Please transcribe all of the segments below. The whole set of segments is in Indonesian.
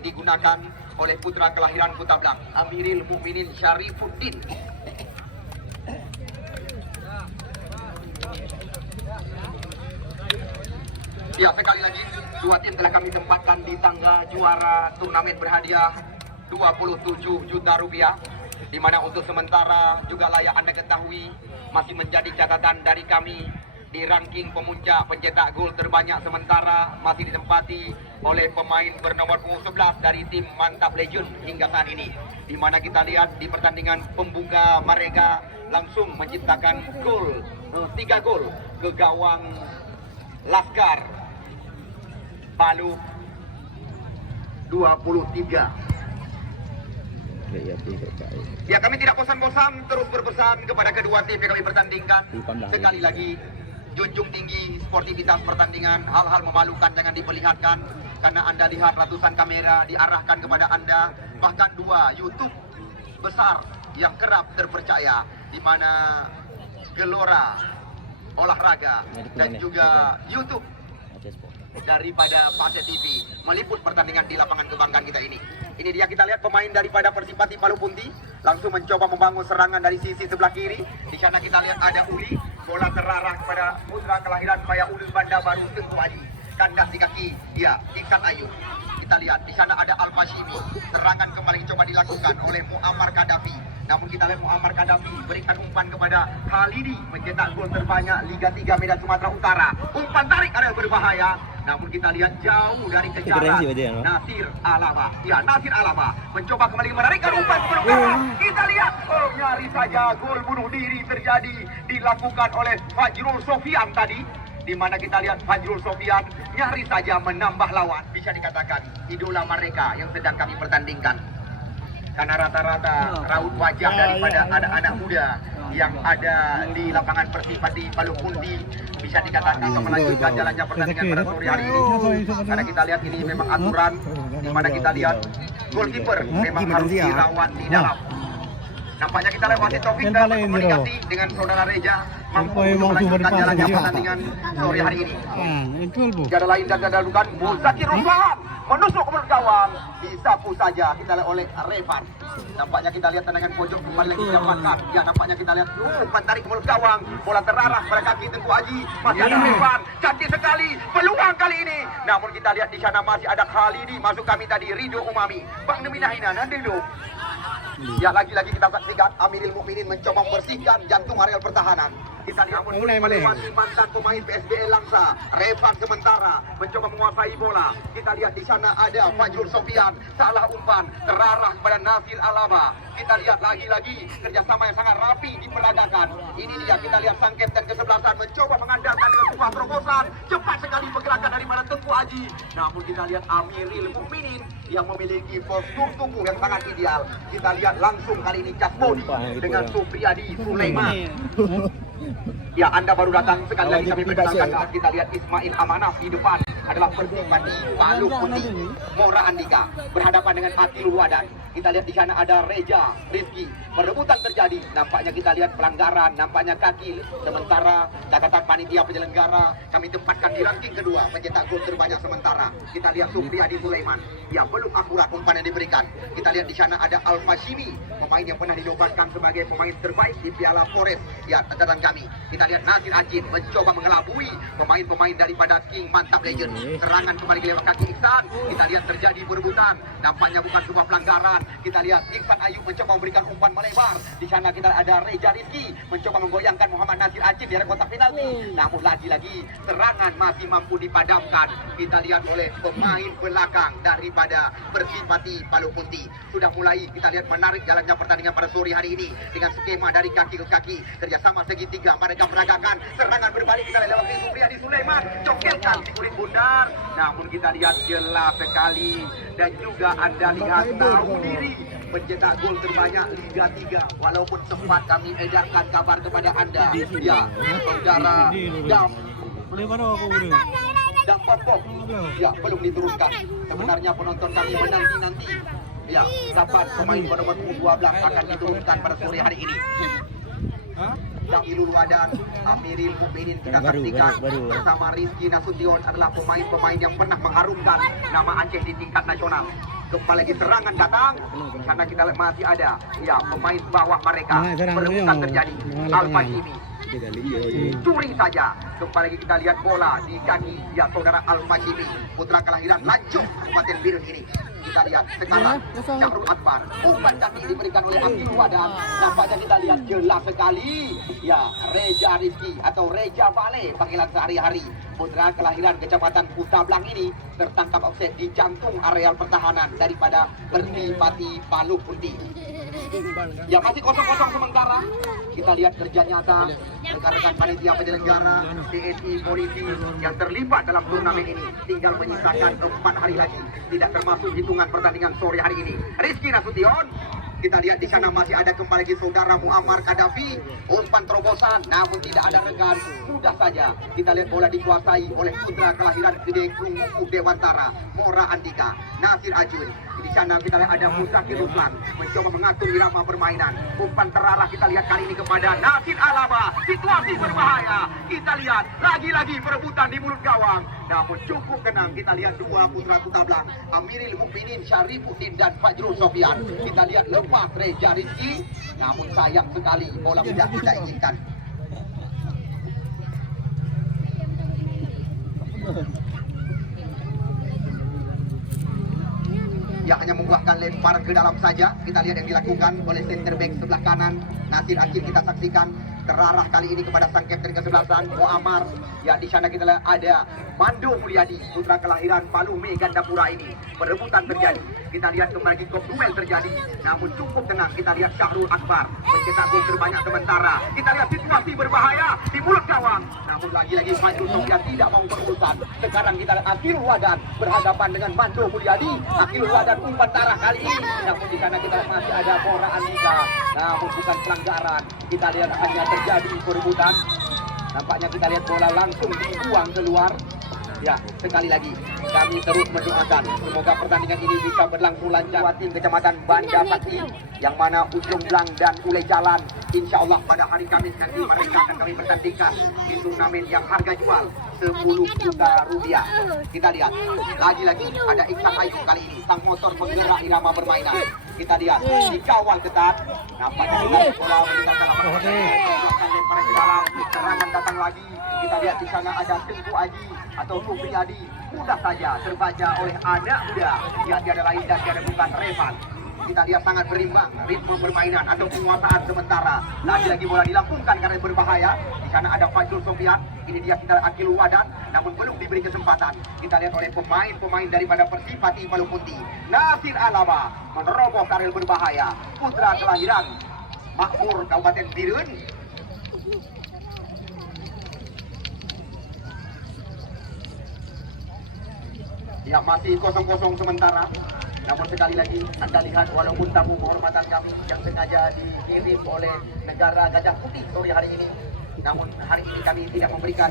digunakan oleh putra kelahiran Kota Blang, Amiril Mukminin Syarifuddin. Ya, sekali lagi dua tim telah kami tempatkan di tangga juara turnamen berhadiah 27 juta rupiah, di mana untuk sementara juga layak Anda ketahui masih menjadi catatan dari kami di ranking pemuncak pencetak gol terbanyak sementara masih ditempati oleh pemain bernomor punggung 11 dari tim Mantap Legend hingga saat ini, di mana kita lihat di pertandingan pembuka mereka langsung menciptakan gol 3 gol ke gawang Laskar Palu 23. Ya, kami tidak bosan-bosan terus berpesan kepada kedua tim yang kami pertandingkan. Sekali lagi, junjung tinggi sportivitas pertandingan. Hal-hal memalukan jangan diperlihatkan, karena Anda lihat ratusan kamera diarahkan kepada Anda, bahkan 2 YouTube besar yang kerap terpercaya, di mana Gelora Olahraga dan juga YouTube daripada Fase TV meliput pertandingan di lapangan kebanggaan kita ini. Ini dia, kita lihat pemain daripada Persipati Palu Punti langsung mencoba membangun serangan dari sisi sebelah kiri. Di sana kita lihat ada Uli, bola terarah kepada putra kelahiran Paya Ulu Banda Baru Tengku Adi, kandas di kaki dia Iksan Ayu. Kita lihat di sana ada Al Fashimi, serangan kembali coba dilakukan oleh Muammar Kadafi. Namun kita lihat Muammar Kadafi berikan umpan kepada Khalidi, mencetak gol terbanyak Liga 3 Medan Sumatera Utara. Umpan tarik area berbahaya, namun kita lihat jauh dari kejaran Nasir Alaba. Ya, Nasir Alaba mencoba kembali menarikkan umpan sebelum gawang. Kita lihat, oh, nyaris saja gol bunuh diri terjadi dilakukan oleh Fajrul Sofian tadi, di mana kita lihat Fajrul Sofian nyaris saja menambah lawan. Bisa dikatakan idola mereka yang sedang kami pertandingkan, karena rata-rata raut wajah daripada anak-anak muda yang ada di lapangan Persipati Palu Punti bisa dikatakan untuk melanjutkan jalannya pertandingan pada sore hari ini. Karena kita lihat ini memang aturan, di mana kita lihat goalkeeper memang harus dirawat di dalam. Nampaknya kita lewati Taufik dan berkomunikasi dengan saudara Reja mampu melanjutkan jalannya pertandingan sore hari ini. Tidak ada lain dan tidak ada bukan Muzakir Ruslan menusuk ke gawang, disapu saja kita lihat oleh Revan. Nampaknya kita lihat tendangan pojok kembali lagi didapatkan. Ya, nampaknya kita lihat umpan tarik ke mulut gawang, bola terarah pada kaki Tengku Haji. Masih ada Revan, cantik sekali peluang kali ini. Namun kita lihat di sana masih ada Khalidi, masuk kami tadi Ridho Umami, Bang Deminahina dan Ridho. Ya, lagi-lagi kita saksikan Amiril Mukminin mencoba membersihkan jantung areal pertahanan. Kita lihat melewati mantan pemain PSBL Langsa, Revan sementara mencoba menguasai bola. Kita lihat di sana ada Fajrul Sofian, salah umpan terarah kepada Nasir Alaba. Kita lihat lagi-lagi kerjasama yang sangat rapi diperagakan. Ini dia, kita lihat sang kapten kesebelasan mencoba mengandalkan dengan sebuah terobosan cepat sekali pergerakan daripada Tengku Haji. Namun kita lihat Amiril Mukminin yang memiliki postur tubuh yang sangat ideal. Kita lihat langsung kali ini Casmodi dengan Supriyadi Sulaiman. Ya, Anda baru datang, sekali lagi kami perkenalkan. Kita lihat Ismail Amanaf di depan adalah Persipati Palu Punti. Mora Andika berhadapan dengan Atilul Wadan. Kita lihat di sana ada Reja Rizky. Perebutan terjadi. Nampaknya kita lihat pelanggaran, nampaknya kaki. Sementara catatan panitia penyelenggara kami tempatkan di ranking kedua pencetak gol terbanyak sementara. Kita lihat Supriyadi Sulaiman. Ya, belum akurat umpan yang diberikan. Kita lihat di sana ada Al Fashimi, pemain yang pernah dinobatkan sebagai pemain terbaik di Piala Forest. Ya, catatan kami. Kita lihat Nasir Acin mencoba mengelabui pemain-pemain daripada King Mantap Legend. Serangan kembali ke lewat kaki Iksan. Kita lihat terjadi perebutan. Nampaknya bukan sebuah pelanggaran. Kita lihat Iksan Ayu mencoba memberikan umpan melebar. Di sana kita ada Reja Rizky mencoba menggoyangkan Muhammad Nasir Acin di area kotak penalti. Namun lagi-lagi serangan masih mampu dipadamkan. Kita lihat oleh pemain belakang daripada Persipati Palu Punti. Sudah mulai kita lihat menarik jalannya pertandingan pada sore hari ini dengan skema dari kaki ke kaki, kerjasama segitiga. Mereka peragakan serangan berbalik. Kita lewat Supriyadi Sulaiman, cokelkan di kulit bundar. Namun kita lihat jelas sekali, dan juga Anda lihat tahu diri pencetak gol terbanyak Liga 3. Walaupun sempat kami edarkan kabar kepada Anda, ya, saudara Dam Popok, ya, belum diturunkan. Sebenarnya penonton kami menanti-nanti, ya, dapat pemain bernomor 12 akan diturunkan pada sore hari ini. Bang Ilul Wadan, Amiril Mukminin kita saksikan bersama Rizky Nasution adalah pemain-pemain yang pernah mengharumkan nama Aceh di tingkat nasional. kembali lagi serangan datang. Karena kita lihat masih ada ya pemain bawah mereka. Perebutan terjadi. Al-Fahimi curi saja. Kembali lagi kita lihat bola di kaki ya saudara Al-Fahimi, putra kelahiran Lanjung Kabupaten Birun ini. Kita lihat sekarang Syahrul Akbar, umpan kaki diberikan oleh Abdi Wadan. Nampaknya kita lihat jelas sekali ya Reja Rizky atau Reja Vale panggilan sehari-hari, putra kelahiran Kecamatan Kutablang ini tertangkap offset di jantung areal pertahanan daripada Persipati Palu Putih. Ya masih kosong-kosong sementara. Kita lihat kerja nyata rekan-rekan panitia penyelenggara, TNI, polisi yang terlibat dalam turnamen ini. Tinggal menyisakan 4 hari lagi, tidak termasuk hitungan pertandingan sore hari ini. Rizky Nasution, kita lihat di sana masih ada kembali lagi saudara Muammar Gaddafi, umpan terobosan, namun tidak ada rekan, mudah saja. Kita lihat bola dikuasai oleh putra kelahiran Gede Krungu Dewantara, Mora Andika, Nasir Ajun. Di sana kita lihat ada Musakir Ruslan mencoba mengatur irama permainan. Umpan terarah kita lihat kali ini kepada Nasir Alaba. Situasi berbahaya. Kita lihat lagi-lagi perebutan di mulut gawang. Namun cukup tenang. Kita lihat dua putra Kutablang, Amiril Mukminin Syarifuddin dan Fajrul Sofian. Kita lihat lepas Reja Rizky. Namun sayang sekali bola tidak kita inginkan. Ya hanya membuahkan lemparan ke dalam saja. Kita lihat yang dilakukan oleh center back sebelah kanan Nasir Akil, kita saksikan terarah kali ini kepada sang kapten ke-11 Muammar. Ya di sana kita lihat ada Mando Mulyadi, putra kelahiran Palume Gandapura ini. Perebutan terjadi. Kita lihat kembali kop duel terjadi. Namun cukup tenang. Kita lihat Syahrul Akbar mencetak gol terbanyak sementara. Kita lihat situasi berbahaya di mulut gawang. Namun lagi-lagi Fajrul Sofian tidak mau berurusan. Sekarang kita lihat Akilul Wadan berhadapan dengan Mando Mulyadi. Akilul Wadan umpan tarah kali ini. Namun di sana kita masih ada Mora Andika. Namun bukan pelanggaran. Kita lihat hanya terjadi perebutan. Nampaknya kita lihat bola langsung dibuang keluar. Ya, sekali lagi kami terus mendoakan semoga pertandingan ini bisa berlangsung lancar. Tim Kecamatan Banda Sakti yang mana Ujung Blang dan Ulai Jalan, insya Allah pada hari Kamis nanti mereka akan kami pertandingkan di turnamen yang harga jual 10 juta rupiah. Kita lihat lagi-lagi ada Iksan Ayu kali ini, sang motor penggerak irama permainan. Kita lihat dikawal ketat. Nampaknya kita bola meninggalkan dalam serangan datang lagi. Kita lihat di sana ada Tengku Aji atau Supriyadi, mudah saja terbaca oleh anak muda yang tiada lain dan tiada bukan Revan. Kita lihat sangat berimbang ritme permainan atau penguasaan sementara. Lagi-lagi bola dilampungkan karena berbahaya. Di sana ada Fajrul Sofian. Ini dia kita Akilul Wadan, namun belum diberi kesempatan. Kita lihat oleh pemain-pemain daripada Persipati Palu Putih. Nasir Alaba menerobos areal berbahaya. Putra kelahiran Makmur Kabupaten Birun. Ya masih kosong-kosong sementara. Namun sekali lagi Anda lihat walaupun tamu kehormatan kami yang sengaja dikirim oleh negara Gajah Putih sore hari ini, namun hari ini kami tidak memberikan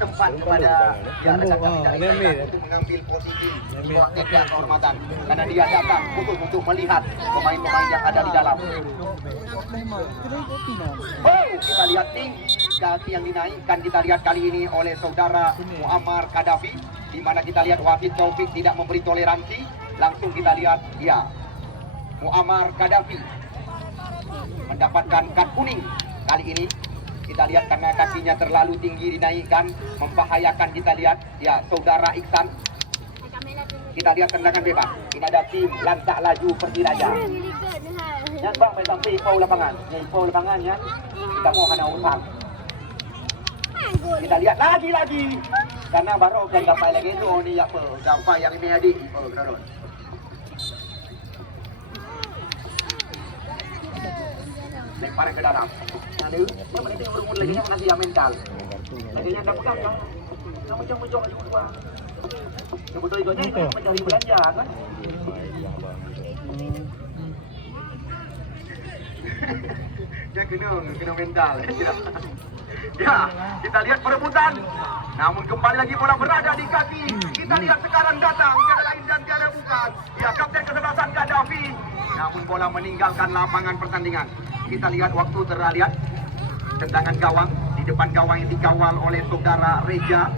tempat kepada ya rekan kami dari untuk mengambil posisi di bawah tenda kehormatan karena dia datang khusus untuk melihat pemain-pemain yang ada di dalam. Kita lihat kaki yang dinaikkan, kita lihat kali ini oleh saudara Muammar Gaddafi, di mana kita lihat wasit Taufik tidak memberi toleransi. Langsung kita lihat ya Muammar Gaddafi mendapatkan kartu kuning kali ini. Kita lihat karena kakinya terlalu tinggi dinaikkan, membahayakan. Kita lihat ya saudara Iksan. Kita lihat tendangan bebas. Ini ada tim Lantak Laju Persiraja. Yang bang sampai info lapangan. Yang info lapangannya kita mau hana urusan. Kita lihat lagi-lagi karena baru kan gapai lagi tu ni apa? Gapai yang ini adik. Oh, benar. Lempar ke dalam. Ada, dia boleh berumur lagi yang nanti yang mental. Lagi yang dah pegang kan. Kamu jangan menjauh di luar. Betul-betul itu mencari belanja kan. Dia kena mental. Ya, kita lihat perebutan. Namun kembali lagi bola berada di kaki. Kita lihat sekarang datang tiada lain dan tiada bukan. Ya, kapten ke-11 Gaddafi. Namun bola meninggalkan lapangan pertandingan. Kita lihat waktu terlihat tendangan gawang di depan gawang yang dikawal oleh saudara Reja.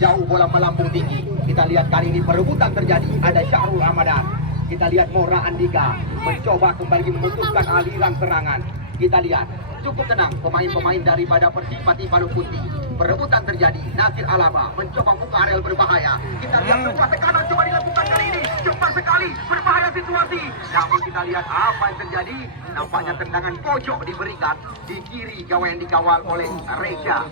jauh bola melambung tinggi. Kita lihat kali ini perebutan terjadi. Ada Syahrul Ramadan. Kita lihat Mora Andika mencoba kembali memutuskan aliran serangan. Kita lihat cukup tenang pemain-pemain daripada Persipati Palu Putih. Perebutan terjadi. Nasir Alaba mencoba buka areal berbahaya. Kita lihat sebuah tekanan coba dilakukan kali ini. Cepat sekali berbahaya situasi. Namun kita lihat apa yang terjadi. Nampaknya tendangan pojok diberikan di kiri gawang yang dikawal oleh Reza.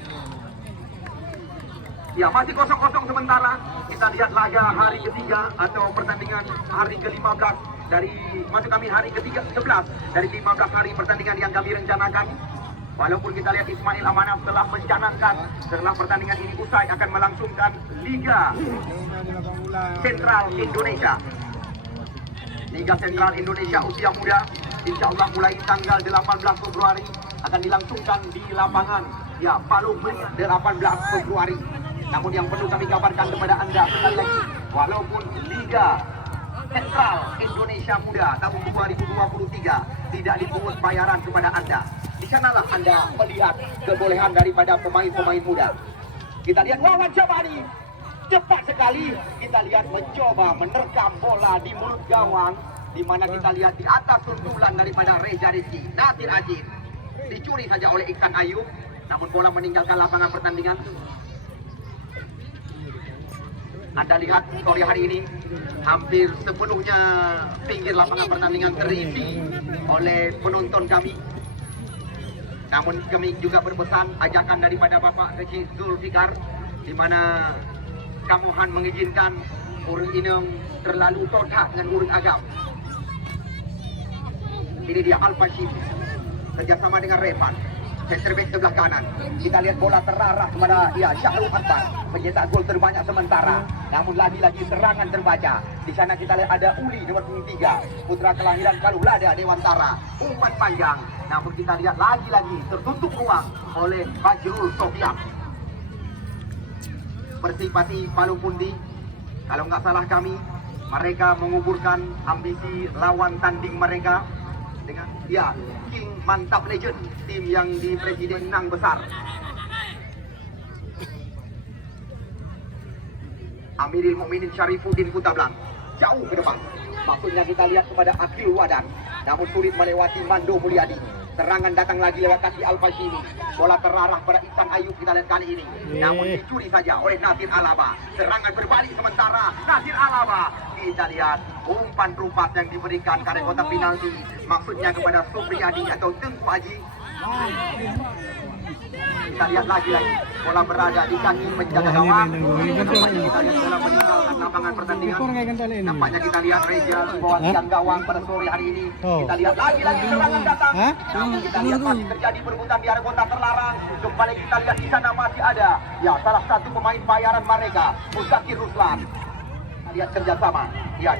Ya, masih kosong-kosong sementara. Kita lihat laga hari ketiga atau pertandingan hari ke-15 dari maksud kami hari ke-11 dari 15 hari pertandingan yang kami rencanakan. Walaupun kita lihat Ismail Amanaf telah mencanangkan setelah pertandingan ini usai akan melangsungkan Liga Sentral Indonesia. Liga Sentral Indonesia usia muda, insya Allah mulai tanggal 18 Februari akan dilangsungkan di lapangan Palu 18 Februari. Namun yang perlu kami kabarkan kepada Anda sekali lagi, walaupun Liga Sentral Indonesia Muda tahun 2023 tidak dipungut bayaran kepada Anda, di sanalah Anda melihat kebolehan daripada pemain-pemain muda. Kita lihat Wawan Jabari, cepat sekali. Kita lihat mencoba menerkam bola di mulut gawang, di mana kita lihat di atas sundulan daripada Reza Rizky. Nasir Ajin dicuri saja oleh Iksan Ayub, namun bola meninggalkan lapangan pertandingan. Anda lihat sore hari ini hampir sepenuhnya pinggir lapangan pertandingan terisi oleh penonton kami. Namun kami juga berpesan ajakan daripada Bapak Kecil Zulfikar, di mana kamuhan mengizinkan urang ineng terlalu todak dengan urang agam. Ini dia Al-Fashim kerjasama dengan Revan. Center back sebelah kanan. Kita lihat bola terarah kepada Syahrul Akbar, pencetak gol terbanyak sementara. Namun lagi-lagi serangan terbaca. Di sana kita lihat ada Uli nomor 3, putra kelahiran Kalulada Dewantara. Umpan panjang. Namun kita lihat lagi-lagi tertutup ruang oleh Fajrul Sofian. Persipati Palu Putih, kalau nggak salah kami, mereka menguburkan ambisi lawan tanding mereka dengan King Mantap Legend, tim yang di Presiden Nang besar. Amiril Mukminin Syarifuddin Kutablang jauh ke depan. Maksudnya kita lihat kepada Akil Wadan, namun sulit melewati Mando Mulyadi. Serangan datang lagi lewat kaki Al-Fashimi. Bola terarah pada Iksan Ayub kita lihat kali ini. Namun dicuri saja oleh Nasir Alaba. Serangan berbalik sementara. Nasir Alaba. Kita lihat umpan rupat yang diberikan karena kotak penalti. Maksudnya kepada Supriyadi atau Tengku Haji. Kita lihat lagi-lagi bola berada di kaki penjaga gawang. Kita lihat bola meninggalkan lapangan pertandingan. Nampaknya kita lihat Reza di bawah tiang gawang pada sore hari ini. Kita lihat lagi-lagi serangan datang. Namun kita lihat masih terjadi perebutan di area kotak terlarang. Kembali kita lihat di sana masih ada salah satu pemain bayaran mereka, Mustaqir Ruslan. Kita lihat kerjasama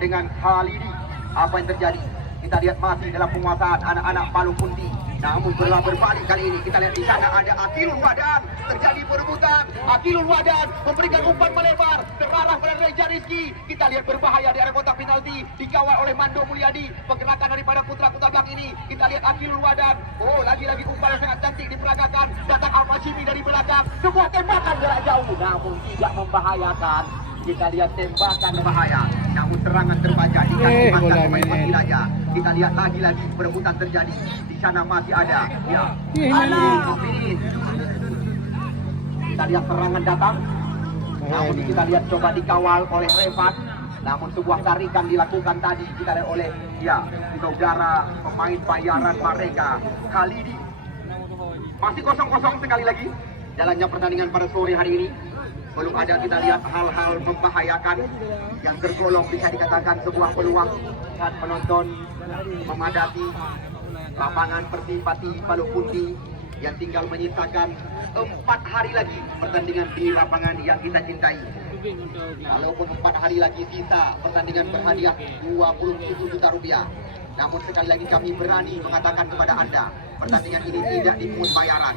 dengan Khalidi. Apa yang terjadi? Kita lihat masih dalam penguasaan anak-anak Palu Putih. Namun bola berbalik kali ini. Kita lihat di sana ada Akilul Wadan. Terjadi perebutan. Akilul Wadan memberikan umpan melebar. Terarah pada Reza Rizky. Kita lihat berbahaya di area kotak penalti. Dikawal oleh Mando Mulyadi. Pergerakan daripada putra Kutablang ini. Kita lihat Akilul Wadan. Oh, lagi-lagi umpan yang sangat cantik diperagakan. Datang Al-Fashimi dari belakang. Sebuah tembakan jarak jauh. Namun tidak membahayakan. Kita lihat tembakan berbahaya. Namun serangan terbaca di kaki mantan pemain Persiraja. Kita lihat lagi-lagi perebutan terjadi. Di sana masih ada Amiril Mukminin. Kita lihat serangan datang. Namun kita lihat coba dikawal oleh Revan. Namun sebuah tarikan dilakukan tadi kita lihat oleh saudara pemain bayaran mereka, Khalidi. Masih kosong-kosong sekali lagi jalannya pertandingan pada sore hari ini. Belum ada kita lihat hal-hal membahayakan yang tergolong bisa dikatakan sebuah peluang saat penonton memadati lapangan Persipati Palu Putih yang tinggal menyisakan 4 hari lagi pertandingan di lapangan yang kita cintai. Walaupun 4 hari lagi sisa pertandingan berhadiah 27 juta rupiah. Namun sekali lagi kami berani mengatakan kepada Anda, pertandingan ini tidak dipungut bayaran.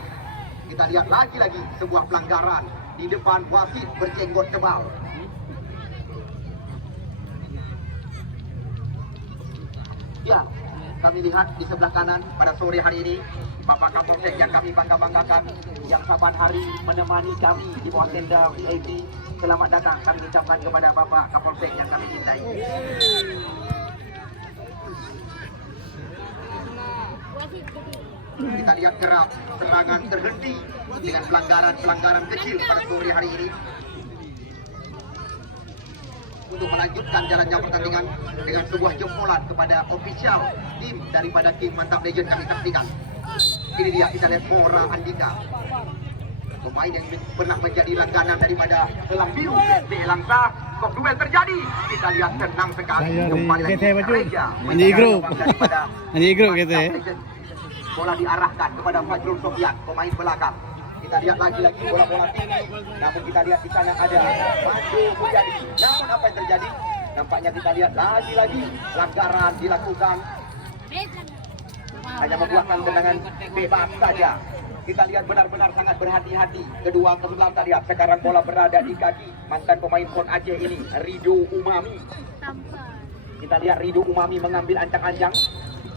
Kita lihat lagi-lagi sebuah pelanggaran di depan wasit berjenggot tebal. kami lihat di sebelah kanan pada sore hari ini Bapak Kapolsek yang kami bangga-banggakan, yang saban hari menemani kami di bawah tenda VIP. Selamat datang kami ucapkan kepada Bapak Kapolsek yang kami cintai. Kita lihat kerap serangan terhenti dengan pelanggaran kecil pada sore hari ini untuk melanjutkan jalannya pertandingan dengan sebuah jempolan kepada ofisial tim daripada tim Mantap Legend kami saksikan. Ini dia, kita lihat Mora Andika, pemain yang pernah menjadi langganan daripada Elang Biru di Elangsa. Kok duel terjadi, kita lihat tenang sekali. Kembali lagi Reja Anjigro gitu ya. Bola diarahkan kepada Fajrul Sofian, pemain belakang. Kita lihat lagi-lagi bola-bola tinggi. Namun kita lihat di sana ada Maju Mujadi. Namun apa yang terjadi? Nampaknya kita lihat lagi-lagi pelanggaran dilakukan. Hanya membuahkan tendangan bebas saja. Kita lihat benar-benar sangat berhati-hati. Kedua pesulap kita lihat sekarang bola berada di kaki mantan pemain Pon Aceh ini, Ridho Umami. Kita lihat Ridho Umami mengambil ancang-ancang.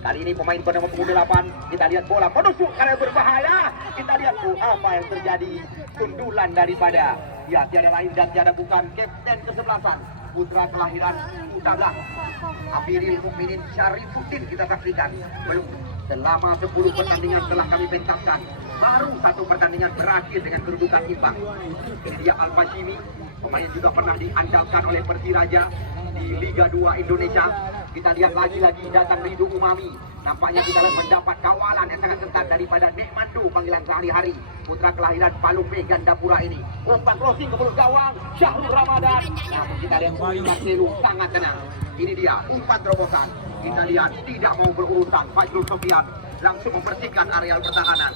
Kali ini pemain bernomor 8, kita lihat bola menusuk karena berbahaya. Kita lihat apa yang terjadi. Sundulan daripada tiada lain dan tiada bukan kapten kesebelasan putra kelahiran Utara Abiril Mukminin Syarifuddin. Kita saksikan belum selama 10 pertandingan telah kami pentaskan, baru 1 pertandingan berakhir dengan kedudukan imbang. Ini dia Al-Bashimi, pemain juga pernah diandalkan oleh Persiraja di Liga 2 Indonesia. Kita lihat lagi-lagi datang Ridho Umami. Nampaknya kita mendapat kawalan yang sangat ketat daripada Nek Mandu, panggilan sehari-hari, putra kelahiran Palumbe Gandapura ini. Umpan crossing ke mulut gawang Syahrul Ramadan. Namun kita lihat Marcelo sangat tenang. Ini dia umpan terobosan. Kita lihat tidak mau berurusan. Fajrul Sofian langsung membersihkan areal pertahanan.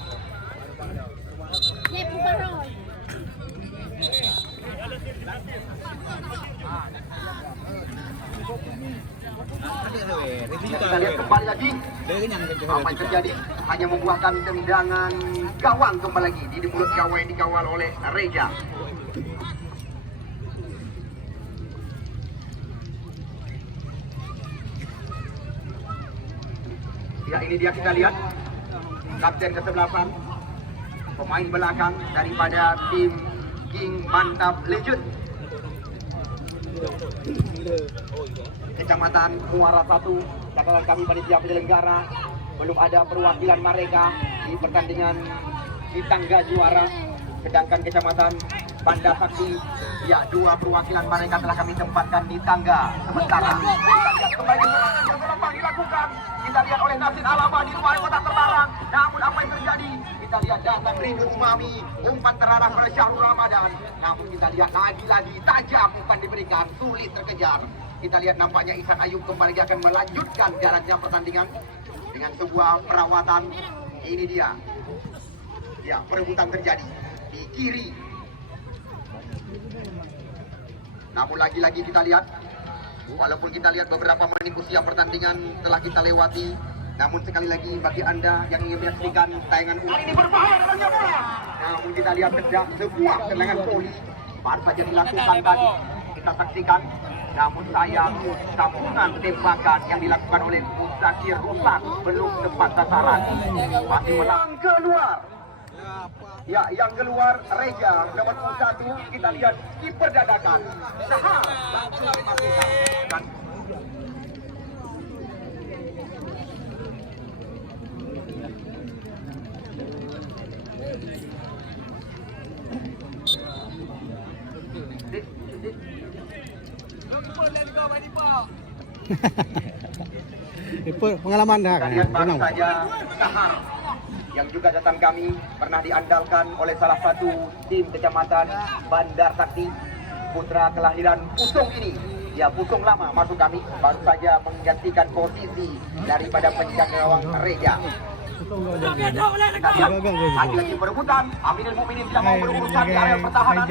Kita lihat kembali lagi apa yang terjadi, hanya membuahkan tendangan gawang kembali lagi di mulut gawang yang dikawal oleh Reja. Ya, ini dia, kita lihat kapten kesebelasan, pemain belakang daripada tim King Mantap Legend Kecamatan Muara 1. Catatan kami panitia penyelenggara, belum ada perwakilan mereka di pertandingan di tangga juara. Sedangkan Kecamatan Banda Sakti, ya, 2 perwakilan mereka telah kami tempatkan di tangga sementara. Kita lihat kembali yang gelombang dilakukan. Kita lihat oleh Nasir Alaba di luar kotak terlarang. Namun apa yang terjadi? Kita lihat datang Ridho Umami, umpan terarah oleh Syahrul Ramadan. Namun kita lihat lagi-lagi tajam umpan diberikan, sulit terkejar. Kita lihat nampaknya Ihsan Ayub kembali akan melanjutkan jalannya pertandingan dengan sebuah perawatan. Ini dia. Ya, perebutan terjadi di kiri. Namun lagi-lagi kita lihat, walaupun kita lihat beberapa menit usia pertandingan telah kita lewati, namun sekali lagi bagi Anda yang ingin menyaksikan tayangan ulang ini berbahaya dalamnya bola. Namun kita lihat sebuah tendangan voli baru saja dilakukan tadi, kita saksikan. Namun sayang, sambungan tembakan yang dilakukan oleh Muzakir Rusak belum tepat sasaran. Masih menang keluar. Ya, yang keluar Reja nomor 1. Kita lihat kiper dadakan Sahar langsung dimasukkan. Itu pengalaman dah kan. Lihat baru saja Sahar yang juga datang kami pernah diandalkan oleh salah satu tim Kecamatan Bandar Sakti, putra kelahiran Pusong ini. Ya, Pusong lama masuk kami, baru saja menggantikan posisi daripada penjaga gawang Reja. Lagi-lagi perebutan, Aminul Mukminin tidak mau berurusan di area pertahanan.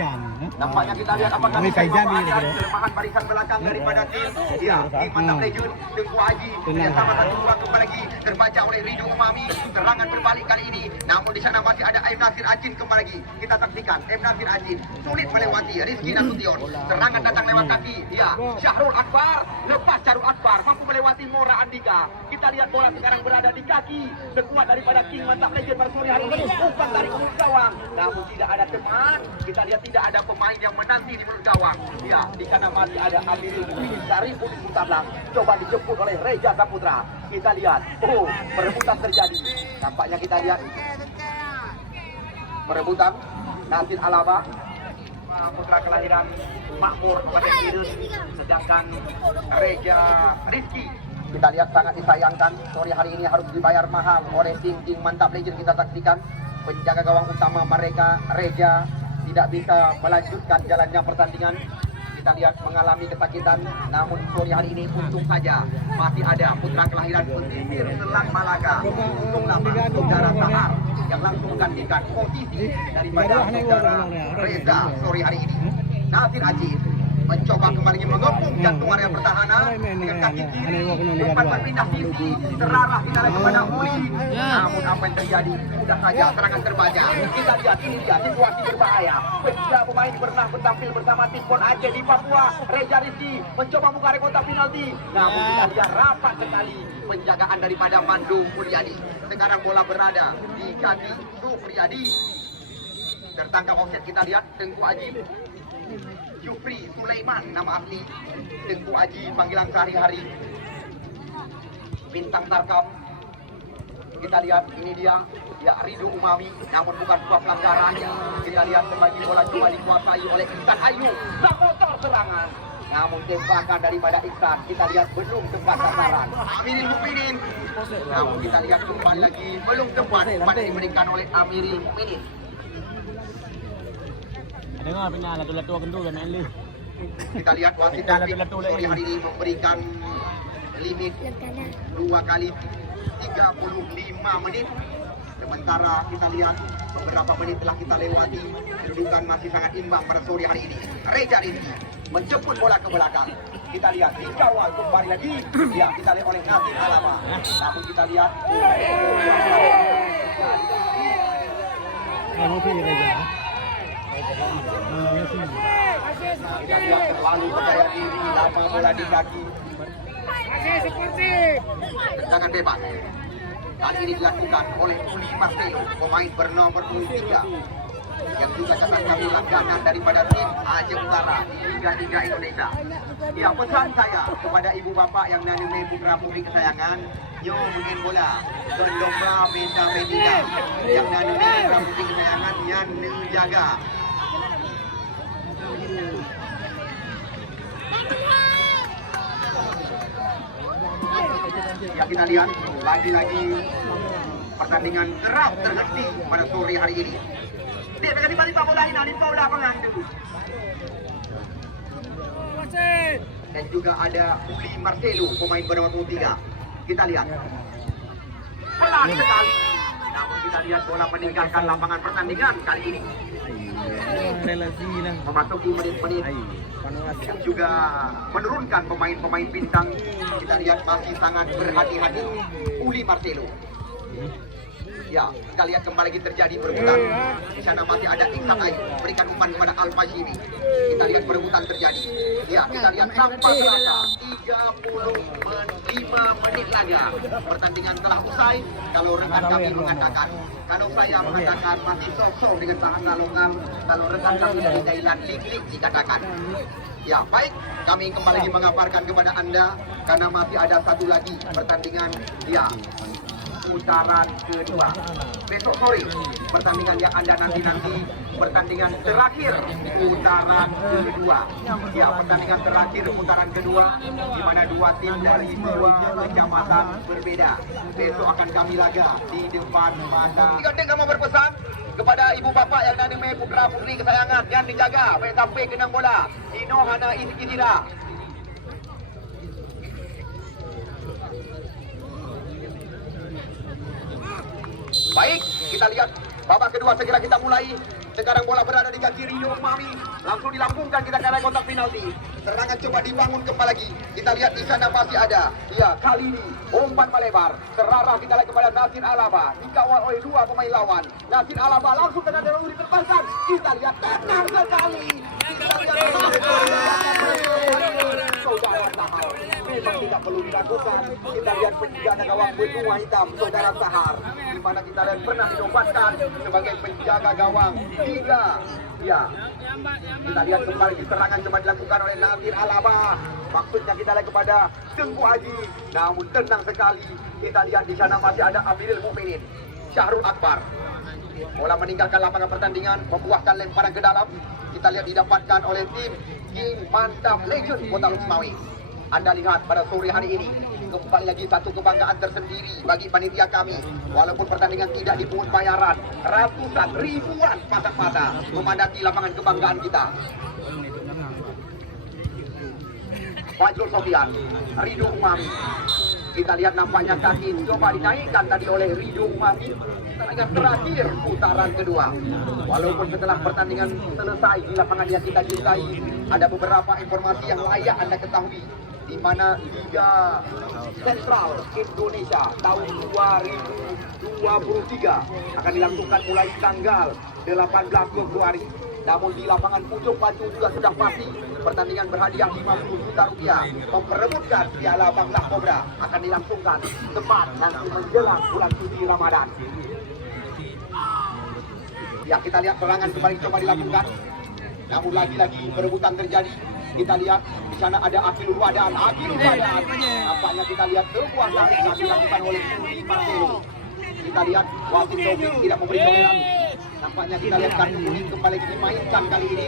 Nampaknya kita lihat apakah bisa kelemahan barisan belakang daripada tim King Mantap Legend. Tengku Haji bersama satu dua kembali lagi terbaca oleh Ridho Umami. Serangan berbalik kali ini, namun di sana masih ada M. Nasir Ajin kembali lagi. Kita saksikan M. Nasir Ajin sulit melewati Rizky Nasution. Serangan datang lewat kaki Syahrul Akbar, lepas Syahrul Akbar mampu melewati Mora Andika. Kita lihat bola sekarang berada di kaki sekuat daripada King Mantap Legend pada sore hari ini. Umpan dari mulut gawang, namun tidak ada teman. Kita lihat tidak ada pemain yang menanti di mulut gawang. Ya, di kanan masih ada Amirul Mukminin dari Budi Sutablang. Coba dijemput oleh Reja Saputra. Kita lihat, perebutan terjadi. Nampaknya kita lihat perebutan Nasir Alaba, putra kelahiran Makmur pada Kidus, sedangkan Reja Rizky kita lihat sangat disayangkan sore hari ini harus dibayar mahal oleh King Mantap Legend. Kita saksikan penjaga gawang utama mereka Reja tidak bisa melanjutkan jalannya pertandingan. Kita lihat mengalami kesakitan, namun sore hari ini untung saja masih ada putra kelahiran Pesisir Selang Malaga, untung lama saudara Sahar yang langsung menggantikan posisi daripada saudara Reza sore hari ini. Nasir Aziz mencoba kembali mengepung jantung area pertahanan dengan kaki kiri, umpan berpindah sisi, terarah kita lagi kepada Uli. Namun apa yang terjadi? Sudah saja serangan terbaca. Kita lihat ini dia situasi berbahaya. Ketiga pemain pernah bertampil bersama tim Pon Aceh di Papua. Reja Rizky mencoba buka kotak penalti, namun kita lihat rapat sekali penjagaan daripada Mandung Mulyadi. Sekarang bola berada di kaki Supriyadi. Tertangkap offset, kita lihat Tengku Aji Jufri Sulaiman nama asli, Tengku Aji panggilan sehari-hari, bintang Tarkam. Kita lihat ini dia ya Ridho Umami, namun bukan sebuah pelanggaran. Kita lihat kembali bola coba dikuasai oleh Iksan Ayu, sabotor serangan, namun tembakan daripada Iksan kita lihat belum tepat sasaran. Amirul Mukminin, namun kita lihat kembali lagi belum tepat umpan diberikan oleh Amirul Mukminin. Dengar pernah latu-latu kentu kan main lu. Kita lihat wasit Taufik sore hari ini memberikan limit 2 kali 35 menit. Sementara kita lihat beberapa menit telah kita lewati, kedudukan masih sangat imbang pada sore hari ini. Reja Rizky menjemput bola ke belakang. Kita lihat dikawal kembali lagi. Ya, kita lihat oleh Nasir Alaba. Namun kita lihat kita lihat terlalu percaya diri, lama bola di kaki. Jangan bebas. Kali ini dilakukan oleh Uli Marcelo, pemain bernomor 23 yang juga catatan kami langganan daripada tim Aceh Utara di Liga Indonesia. Ya, pesan saya kepada ibu bapak yang nanti putra putri kesayangan, yo mungkin bola berlomba beda beda yang nanti putra putri kesayangan yang menjaga. Ya, kita lihat lagi-lagi pertandingan kerap terhenti pada sore hari ini. Dia akan tiba-tiba bola ini, bola pengandu. Dan juga ada Uli Marcelo, pemain bernomor 23. Kita lihat. Pelan sekali. Namun kita lihat bola meninggalkan lapangan pertandingan kali ini. Memasuki menit-menit yang juga menurunkan pemain-pemain bintang. Kita lihat masih sangat berhati-hati Uli Marcelo. Ya, kita lihat kembali lagi terjadi perebutan. Di sana masih ada Iksan Ayu, berikan umpan kepada Al-Fajiri. Kita lihat perebutan terjadi. Ya, kita lihat tanpa terasa 35 menit lagi pertandingan telah usai. Kalau rekan kami mengatakan, kalau saya mengatakan masih sok-sok dengan bahasa lokal, kalau rekan kami dari Thailand lik-lik dikatakan. Ya, baik, kami kembali lagi mengabarkan kepada Anda karena masih ada satu lagi pertandingan. Ya, putaran kedua besok sore, pertandingan yang Anda nanti pertandingan terakhir putaran kedua. Ya, pertandingan terakhir putaran kedua di mana dua tim dari dua kecamatan berbeda besok akan kami laga di depan mata. Jika mau berpesan kepada ibu bapak yang nanti putra putri kesayangan yang dijaga baik sampai kenang bola Ino Hana Izkidira. Baik, kita lihat babak kedua segera kita mulai. Sekarang bola berada di kaki Rio Mami, langsung dilambungkan kita ke arah kotak penalti. Serangan coba dibangun kembali lagi. Kita lihat di sana masih ada. Ya, kali ini umpan melebar. Terarah kita lihat kepada Nasir Alaba, dikawal oleh dua pemain lawan. Nasir Alaba langsung dengan dulu diterbangkan. Kita lihat tenang sekali. Kita lihat saudara Sahar. memang tidak perlu dilakukan. Kita lihat penjaga gawang benua hitam saudara Sahar, di mana kita lihat pernah dinobatkan sebagai penjaga gawang 3. Ya, kita lihat kembali serangan coba dilakukan oleh Nazir Alaba. Maksudnya kita lihat kepada Tengku Haji, namun tenang sekali. Kita lihat di sana masih ada Amirul Mukminin, Syahrul Akbar. Bola meninggalkan lapangan pertandingan, membuahkan lemparan ke dalam. Kita lihat didapatkan oleh tim King Mantap Legend Kota Luxmawi. Anda lihat pada sore hari ini, kembali lagi satu kebanggaan tersendiri bagi panitia kami. Walaupun pertandingan tidak dipungut bayaran, ratusan ribuan pasang mata memadati lapangan kebanggaan kita. Fajrul Sofian, Ridho Umami. Kita lihat nampaknya kaki coba dinaikkan tadi oleh Ridho Umami. Pertandingan terakhir putaran kedua. Walaupun setelah pertandingan selesai di lapangan yang kita cintai, ada beberapa informasi yang layak Anda ketahui, di mana Liga Sentral Indonesia tahun 2023 akan dilakukan mulai tanggal 18 Februari. Namun di lapangan Pucung Batu juga sudah pasti pertandingan berhadiah 50 juta rupiah memperebutkan Piala Bangla Kobra akan dilangsungkan tepat nanti menjelang bulan suci Ramadan. Ya, kita lihat serangan kembali coba dilakukan. Namun lagi-lagi perebutan terjadi. Kita lihat di sana ada Akilul Wadan. Nampaknya kita lihat sebuah lari yang dilakukan oleh Suri Marcelo. Kita lihat wasit Taufik tidak memberi toleransi. Nampaknya kita lihat kartu kuning kembali dimainkan kali ini.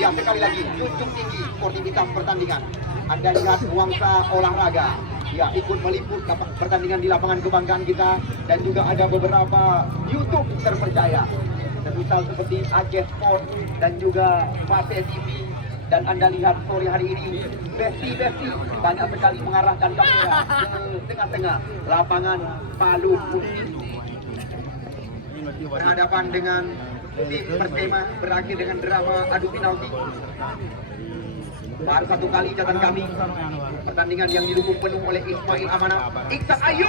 Ya, sekali lagi junjung tinggi sportivitas pertandingan. Anda lihat nuansa olahraga. Ya, ikut meliput pertandingan di lapangan kebanggaan kita, dan juga ada beberapa YouTube terpercaya. Misal seperti Aceh Sport dan juga Mate TV. Dan Anda lihat sore hari ini Besti banyak sekali mengarahkan kamera ke tengah-tengah lapangan Palu Putih. Berhadapan dengan tim Persema, berakhir dengan drama adu penalti. Baru satu kali catatan kami pertandingan yang didukung penuh oleh Ismail Amanah, Iksan Ayu,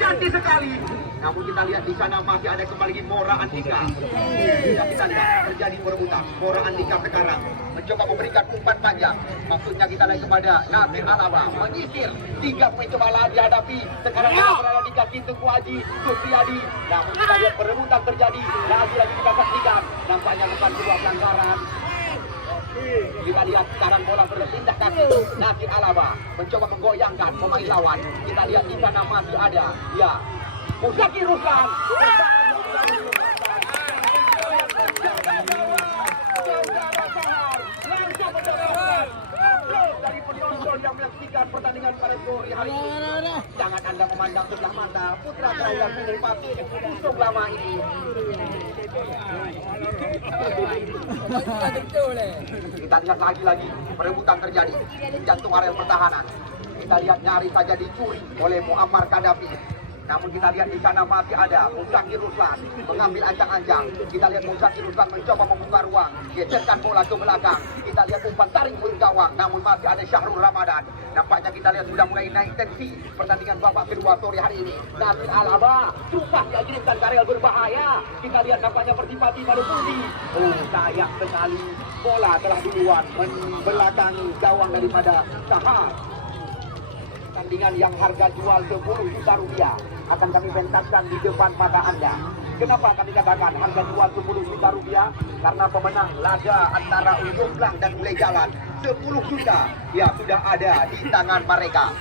cantik sekali. Namun kita lihat di sana masih ada kembali Mora Andika. Tidak bisa terjadi perebutan. Mora Andika sekarang mencoba memberikan umpan panjang. Maksudnya kita lihat kepada Nazir Alaba menyisir 3 pemain coba dihadapi. Sekarang kita berada di kaki Tengku Haji Supriyadi. Namun kita lihat perebutan terjadi. Lagi-lagi kita saksikan. Nampaknya bukan sebuah pelanggaran. Kita lihat sekarang bola berpindah kaki. Nazir Alaba mencoba menggoyangkan pemain lawan. Kita lihat di sana masih ada, ya, Muzaki Ruslan. Dari penonton yang menyaksikan pertandingan pada sore hari ini, jangan Anda memandang sebelah mata putra terayang menikmati musuh lama ini. Kita lihat lagi-lagi perebutan terjadi di jantung area pertahanan. Kita lihat nyaris saja dicuri oleh Muammar Gaddafi. Namun kita lihat di sana masih ada Muzaki Ruslan mengambil ancang-ancang. Kita lihat Muzaki Ruslan mencoba membuka ruang, geserkan bola ke belakang. Kita lihat umpan tarik ke gawang, namun masih ada Syahrul Ramadan. Nampaknya kita lihat sudah mulai naik tensi pertandingan babak kedua sore hari ini. Nazir Alaba terus dikirimkan karel berbahaya. Kita lihat nampaknya bersimpati pada Budi. Oh, sayang sekali bola telah duluan membelakangi gawang daripada Sahar. Pertandingan yang harga jual 10 juta rupiah akan kami pentaskan di depan mata Anda. Kenapa kami katakan harga jual 10 juta rupiah? Karena pemenang laga antara Ujunglang dan Mulai Jalan 10 juta ya sudah ada di tangan mereka.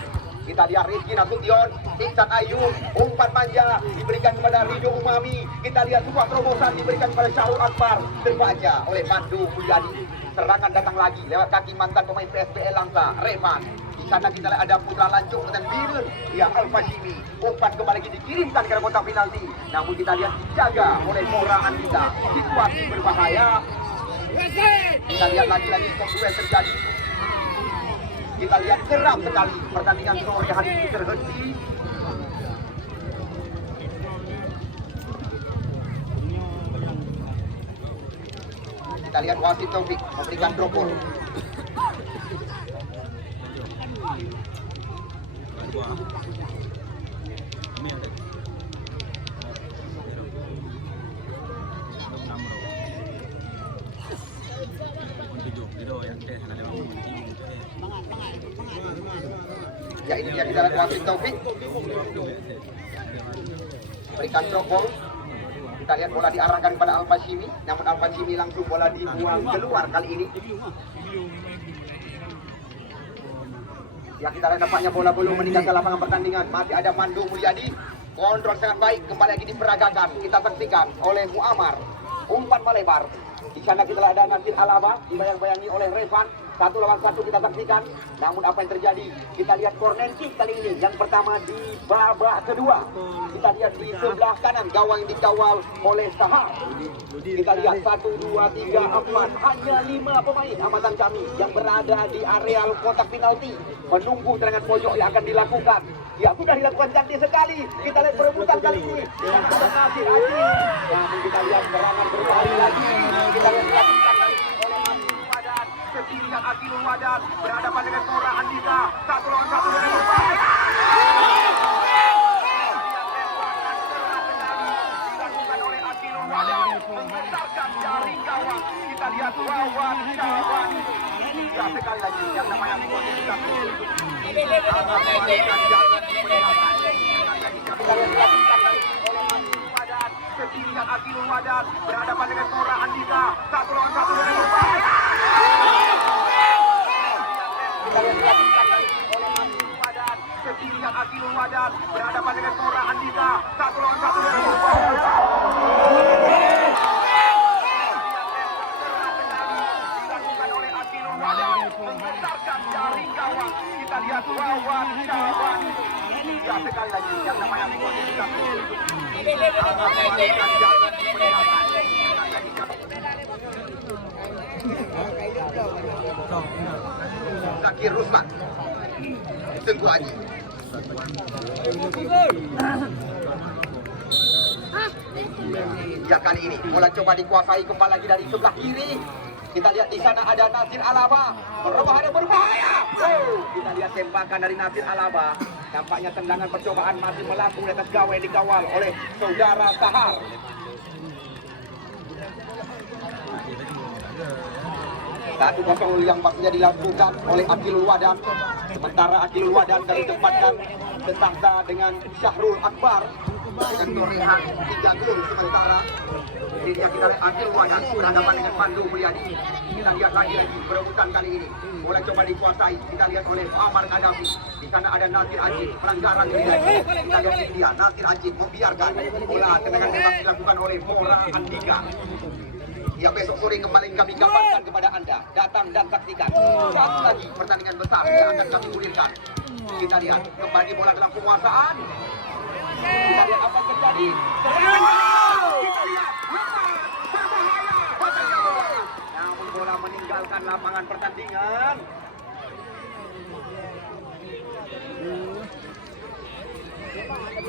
Kita lihat Rizky Nasution, Iksan Ayu, umpan manja diberikan kepada Ridho Umami. Kita lihat sebuah terobosan diberikan kepada Syahrul Akbar, terbaca oleh Pandu Mulyadi. Serangan datang lagi lewat kaki mantan pemain PSPL Langsa, Revan. Di sana kita lihat ada Putra Lancung dan Birun, ya Al-Fashimi. Umpan kembali dikirimkan ke kotak penalti. Namun kita lihat dijaga oleh Mora Andika. Situasi berbahaya. Kita lihat lagi-lagi konflik terjadi. Kita lihat geram sekali pertandingan sore hari ini terhenti. Kita lihat wasit Taufik memberikan dropor. Ya ini dia kita lihat wasit Taufik. Berikan drop ball. Kita lihat bola diarahkan kepada Al-Fashimi, namun Al-Fashimi langsung bola dibuang keluar kali ini. Ya kita lihat nampaknya bola belum meninggalkan lapangan pertandingan. Masih ada Mandu Mulyadi. Kontrol sangat baik, kembali lagi diperagakan. Kita saksikan oleh Muammar. Umpan melebar. Di sana kita lihat ada Nasir Alaba, dibayang-bayangi oleh Revan. 1 lawan 1 kita saksikan. Namun apa yang terjadi? Kita lihat corner kick kali ini. Yang pertama di babak kedua. Kita lihat di sebelah kanan gawang yang dikawal oleh Sahar. Kita lihat 1, 2, 3, 4. Hanya 5 pemain amatan kami yang berada di areal kotak penalti. Menunggu serangan pojok yang akan dilakukan. Ya sudah dilakukan cantik sekali. Kita lihat perebutan kali ini. Dan ada Nasir Aji. Namun kita lihat serangan berbahaya lagi. Kita lihat dilakukan kali ini oleh Akilul Wadan. Kekirian Akilul Wadan berhadapan dengan Tora Andika. 1 lawan 1 dengan berbahaya. Dilakukan oleh Akilul Wadan. Membesarkan jaring gawang. Kita lihat Wawan Syaban. Ya sekali lagi yang namanya kualitas. Kekirian Akilul Wadan berhadapan dengan Tora Andika. 1 lawan 1 dengan berbahaya. Kekirian Akilul Wadan berhadapan dengan Tora Andika. 1 lawan 1 dengan berbahaya. Dilakukan oleh Akilul Wadan membesarkan jaring gawang. Kita lihat Wawan Syaban. Ya sekali lagi yang namanya kualitas. Zakir Ruslan, Tengku Haji. Ya kali ini bola coba dikuasai kembali lagi dari sebelah kiri. Kita lihat di sana ada Nasir Alaba. Berbahaya. Kita lihat tembakan dari Nasir Alaba. Nampaknya tendangan percobaan masih melambung di atas gawang yang dikawal oleh saudara Sahar. Satu kosong yang pastinya dilakukan oleh Akilul Wadan. Sementara Akilul Wadan dari tempatkan setangga dengan Syahrul Akbar dengan torehan 3 gol sementara. Akhirnya kita lihat Akilul Wadan berhadapan dengan Mandu Mulyadi. Kita lihat lagi perebutan kali ini. Bola coba dikuasai. Kita lihat oleh Muammar Gaddafi. Di sana ada Nasir Ajit, pelanggaran lagi. Kita lihat ini dia Nasir Ajit membiarkan bola tendangan bebas dilakukan oleh Tora Andika. Ya besok sore kembali kami gambarkan kepada Anda. Datang dan saksikan. Satu lagi pertandingan besar yang akan kami gulirkan. Kita lihat kembali bola dalam penguasaan. Kita lihat apa yang terjadi. Kita lihat berbahaya. Namun bola meninggalkan lapangan pertandingan.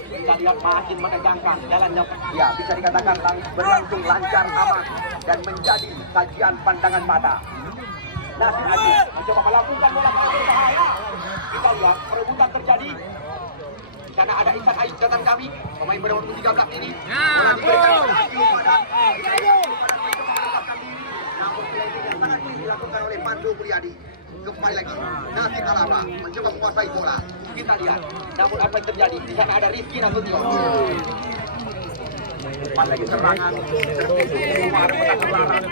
Kita lihat makin menegangkan jalannya. Ya bisa dikatakan berlangsung lancar aman dan menjadi sajian pandangan mata. Nasir Aji mencoba melakukan bola berbahaya. Kita lihat perebutan terjadi. Di sana ada Ihsan Aib datang kami, pemain bernomor 13 ini. Bola diberikan kepada Akilul Wadan. Namun playing yang sangat dilakukan oleh Mandu Mulyadi. Kembali lagi Nasir Alaba mencoba menguasai bola. Kita lihat, namun apa yang terjadi? Di sana ada Rizky Nasution. Kembali lagi serangan keluar kotak terlarang.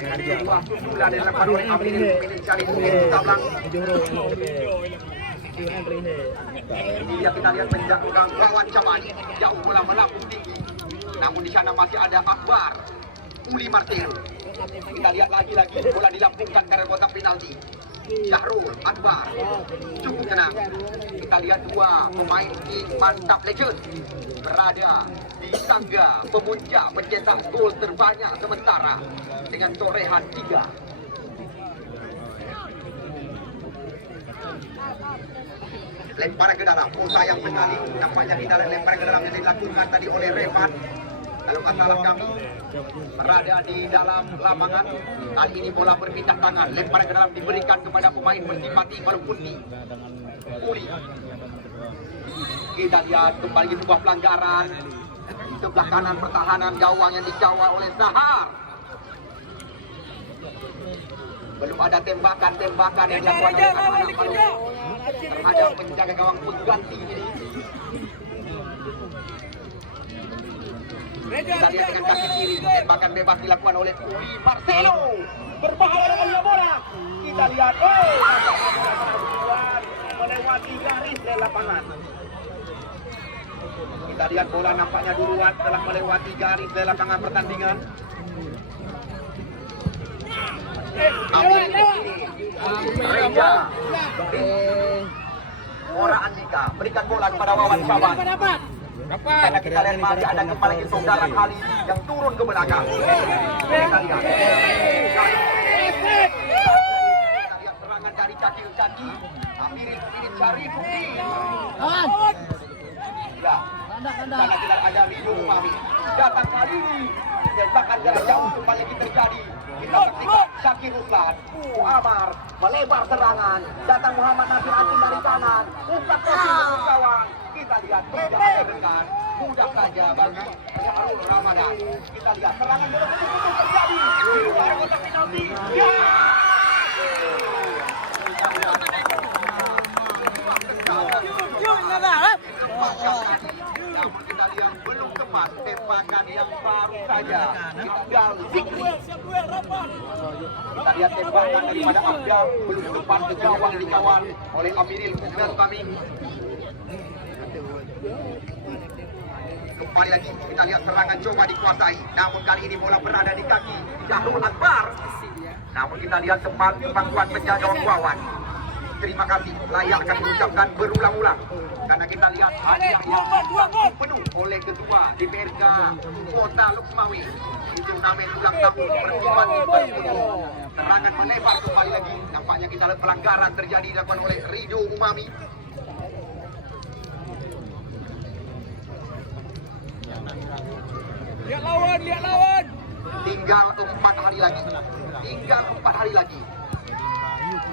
Dari sebuah susulan yang dilakukan oleh Amin Cari Tablang. Ini dia kita lihat menjauhkan lawan Cabani. Jauh bola melambung tinggi. Namun di sana masih ada Akbar, Uli Martiro. Kita lihat lagi-lagi bola dilambungkan ke kotak penalti. Syahrul Akbar cukup tenang. Kita lihat 2 pemain tim Mantap Legend berada di tangga pemuncak mencetak gol terbanyak sementara dengan torehan 3. Lemparan ke dalam, sayang sekali nampaknya kita lihat lemparan ke dalam yang dilakukan tadi oleh Revan. Kalau nggak salah kami berada di dalam lapangan. Kali ini bola berpindah tangan. Lemparan ke dalam diberikan kepada pemain bersimpati Barpundi Uli. Kita lihat kembali sebuah pelanggaran. Sebelah kanan pertahanan gawang yang dikawal oleh Sahar. Belum ada tembakan-tembakan yang dilakukan oleh anak-anak Maluku terhadap penjaga gawang pengganti ini. Kita lihat dengan kaki kiri, tembakan bebas dilakukan oleh Uli Marcelo. Berbahaya dengan dia bola. Kita lihat, melewati garis dari lapangan. Kita lihat bola nampaknya duluan telah melewati garis dari lapangan pertandingan. Reja Ora Andika berikan bola kepada Wawan Saban. Karena kita lihat masih ada kepala saudara kali yang turun ke belakang. Kita lihat serangan dari kaki Amiril Syarifuddin. Ya, karena kita ada Ridho Umami datang kali ini. Tembakan jarak jauh kembali terjadi. Kita saksikan Syakir Ruslan, Amar melebar serangan. Datang Muhammad Nasir Atin dari kanan. Ustaz Kosim dari gawang. Kita lihat tidak ada dekat. Mudah saja bagi Arul Ramadan. Kita lihat serangan betul-betul terjadi. Di luar kotak penalti. Ya! Namun kita lihat belum tepat tembakan yang baru saja. Abdal Zikri. Kita lihat tembakan daripada Abdal belum tepat ke gawang dikawal oleh Amiril Syarifuddin. Kembali lagi kita lihat serangan coba dikuasai. Namun kali ini bola berada di kaki Syahrul Akbar. Namun kita lihat sempat pangkuan penjaga Wawan. Terima kasih layak kami ucapkan berulang-ulang karena kita lihat hadiah yang penuh oleh ketua DPRK Kota Luxmawi di turnamen ulang tahun pertemuan serangan melebar kembali lagi. Nampaknya kita lihat pelanggaran terjadi dilakukan oleh Ridho Umami. Lihat lawan. Tinggal 4 hari lagi.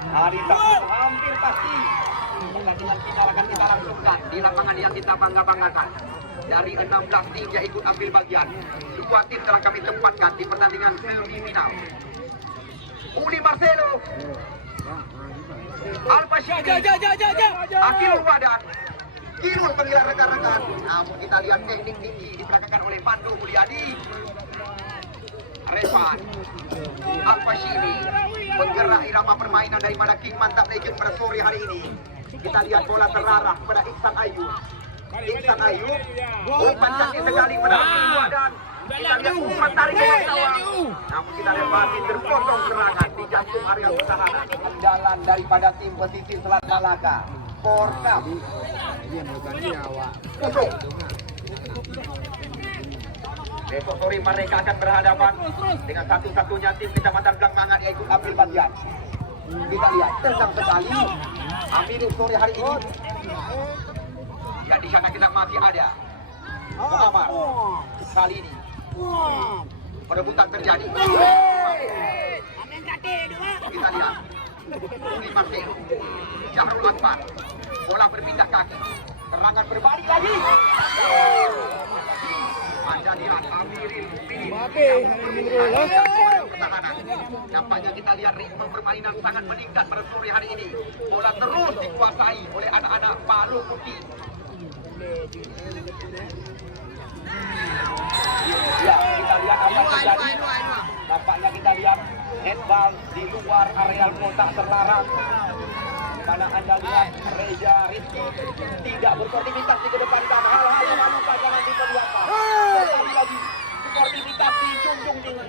Hari Sabtu hampir pasti pertandingan final akan kita langsungkan di lapangan yang kita bangga-banggakan. Dari 16 tim yang ikut ambil bagian, 2 tim telah kami tempatkan di pertandingan semifinal. Uli Marcelo, Al-Bashir, Akhirul Wadan, Kirul penggilar rekan-rekan. Namun kita lihat teknik tinggi diperagakan oleh Pandu Mulyadi. Revan Al-Bashiri penggerak irama permainan daripada King Mantap Legend pada sore hari ini. Kita lihat bola terarah kepada Iksan Ayub. Umpan kaki sekali pada Wadan. Kita lihat umpan tarik ke gawang. Namun kita lihat masih terpotong serangan di jantung area pertahanan. Andalan daripada tim pesisir Selat Malaka. Porkap Pusung. Besok sore mereka akan berhadapan dengan satu-satunya tim Kecamatan Blangmangan yang ikut ambil bagian. Kita lihat tendang sekali Amirul sore hari ini. Dan di sana kita masih ada Muhammad. Kali ini perebutan terjadi. Kita lihat Uli Marcelo, Syahrul Akbar, bola berpindah kaki, serangan berbalik lagi. Anda lihat Amiril pertahanan. Nampaknya kita lihat ritme permainan sangat meningkat pada sore hari ini. Bola terus dikuasai oleh anak-anak Palu Putih. Ya, kita lihat apa yang terjadi. Nampaknya kita lihat handball di luar areal kotak terlarang. Mana Anda lihat Reja Rizky tidak bersportivitas di kedepankan. Hal-hal yang lupa jangan diperlihatkan. Sekali lagi sportivitas dijunjung tinggi.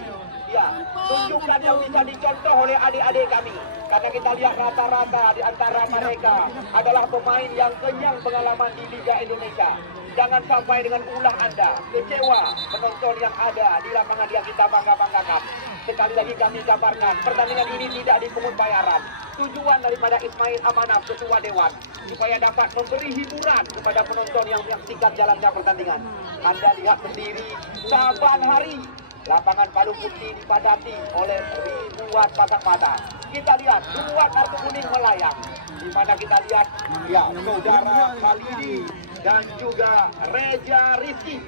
Ya, tunjukkan yang bisa dicontoh oleh adik-adik kami. Karena kita lihat rata-rata di antara mereka adalah pemain yang kenyang pengalaman di Liga Indonesia. Jangan sampai dengan ulah Anda kecewa penonton yang ada di lapangan yang kita bangga-banggakan. Sekali lagi kami gambarkan, pertandingan ini tidak dipungut bayaran. Tujuan daripada Ismail Amanaf, Ketua Dewan, supaya dapat memberi hiburan kepada penonton yang menyaksikan jalannya pertandingan. Anda lihat sendiri, saban hari lapangan Palu Putih dipadati oleh ribuan pasang mata. Kita lihat 2 kartu kuning melayang, di mana kita lihat ya saudara Khalidi dan juga Reja Rizky.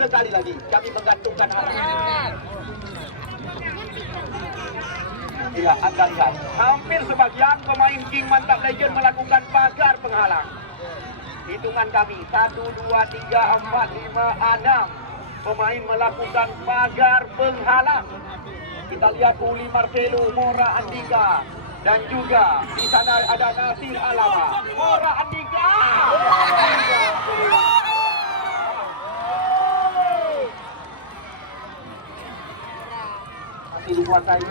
Sekali lagi kami menggantungkan harapan. Ya, Anda lihat, hampir sebagian pemain King Mantap Legend melakukan pagar penghalang. Hitungan kami, 1, 2, 3, 4, 5, 6 pemain melakukan pagar penghalang. Kita lihat Uli Marcelo, Mora Andika, dan juga di sana ada Nasir Alama. Mora Andika. Masih dikuasai.